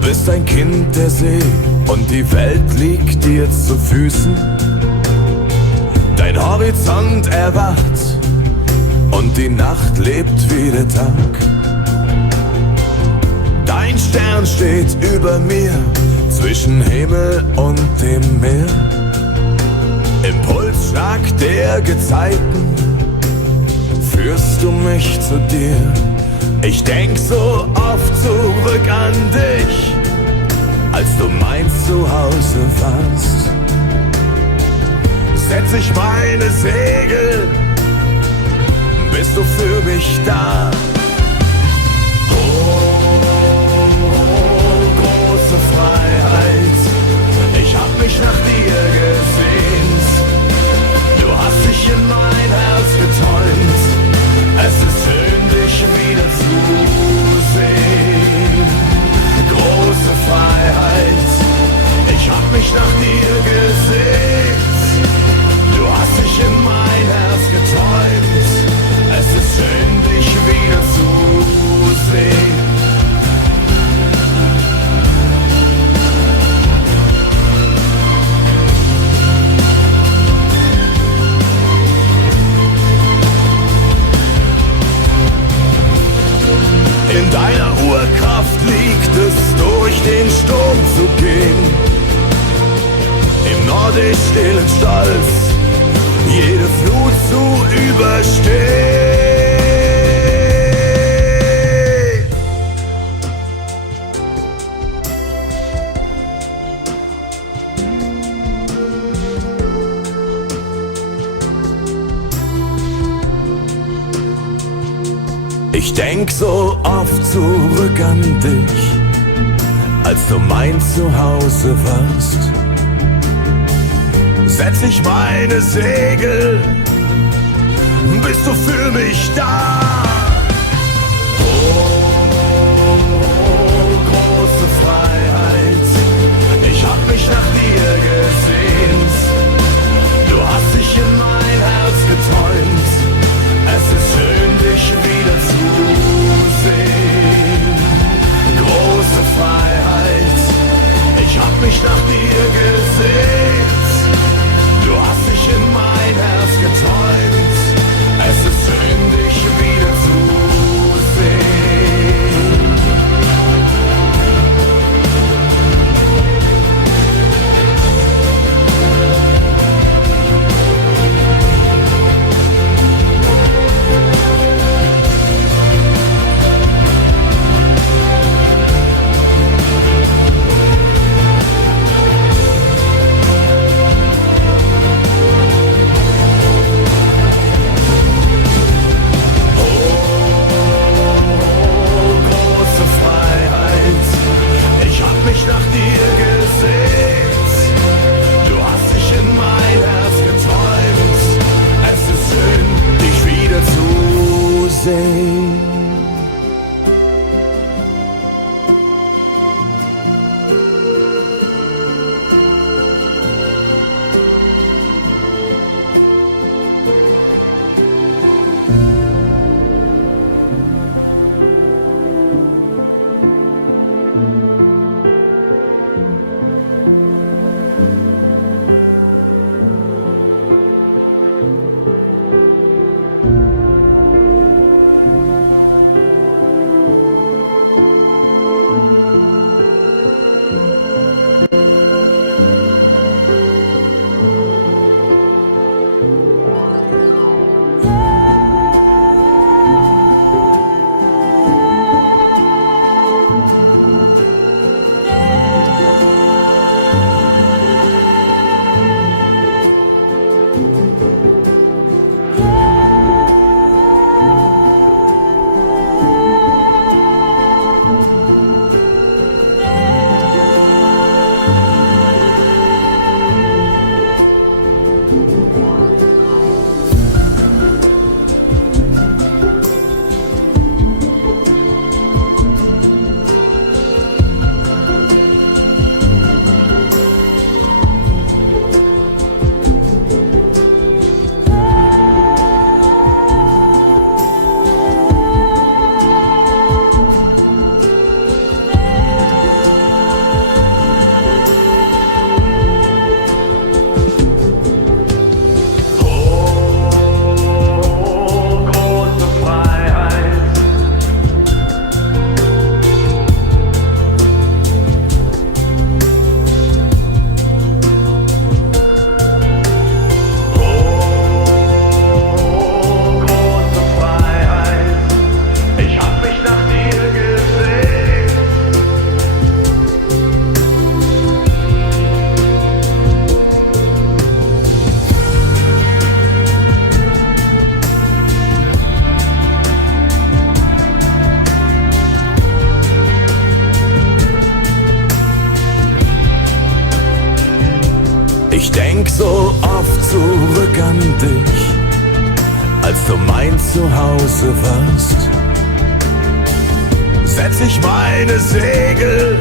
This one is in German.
bist ein Kind der See und die Welt liegt dir zu Füßen. Dein Horizont erwacht und die Nacht lebt wie der Tag. Dein Stern steht über mir, zwischen Himmel und dem Meer. Impulsschlag der Gezeiten, führst du mich zu dir. Ich denk so oft zurück an dich, als du mein Zuhause warst. Setz ich meine Segel, bist du für mich da. Große Freiheit, ich hab mich nach dir gesehnt. Du hast dich in mein Herz geträumt. Es ist schön, dich wieder zu sehen. Große Freiheit, ich hab mich nach dir gesehnt. Du hast dich in mein Herz geträumt. Es ist schön, dich wieder zu sehen. In deiner Urkraft liegt es, durch den Sturm zu gehen. Im nordisch stillen Stolz jede Flut zu überstehen. Ich denk so oft zurück an dich, als du mein Zuhause warst. Setz ich meine Segel, bist du für mich da. Große Freiheit, ich hab mich nach dir gesehnt. Du hast dich in mein Herz geträumt. Es ist schön, dich wieder zu sehen. Große Freiheit, ich hab mich nach dir gesehnt. Du hast dich in mein Herz geträumt. Es ist schön, dich wieder zu sehen. Mich nach dir gesehnt, du hast dich in mein Herz geträumt. Es ist schön, dich wieder zu sehen. Ich denk so oft zurück an dich, als du mein Zuhause warst. Setz ich meine Segel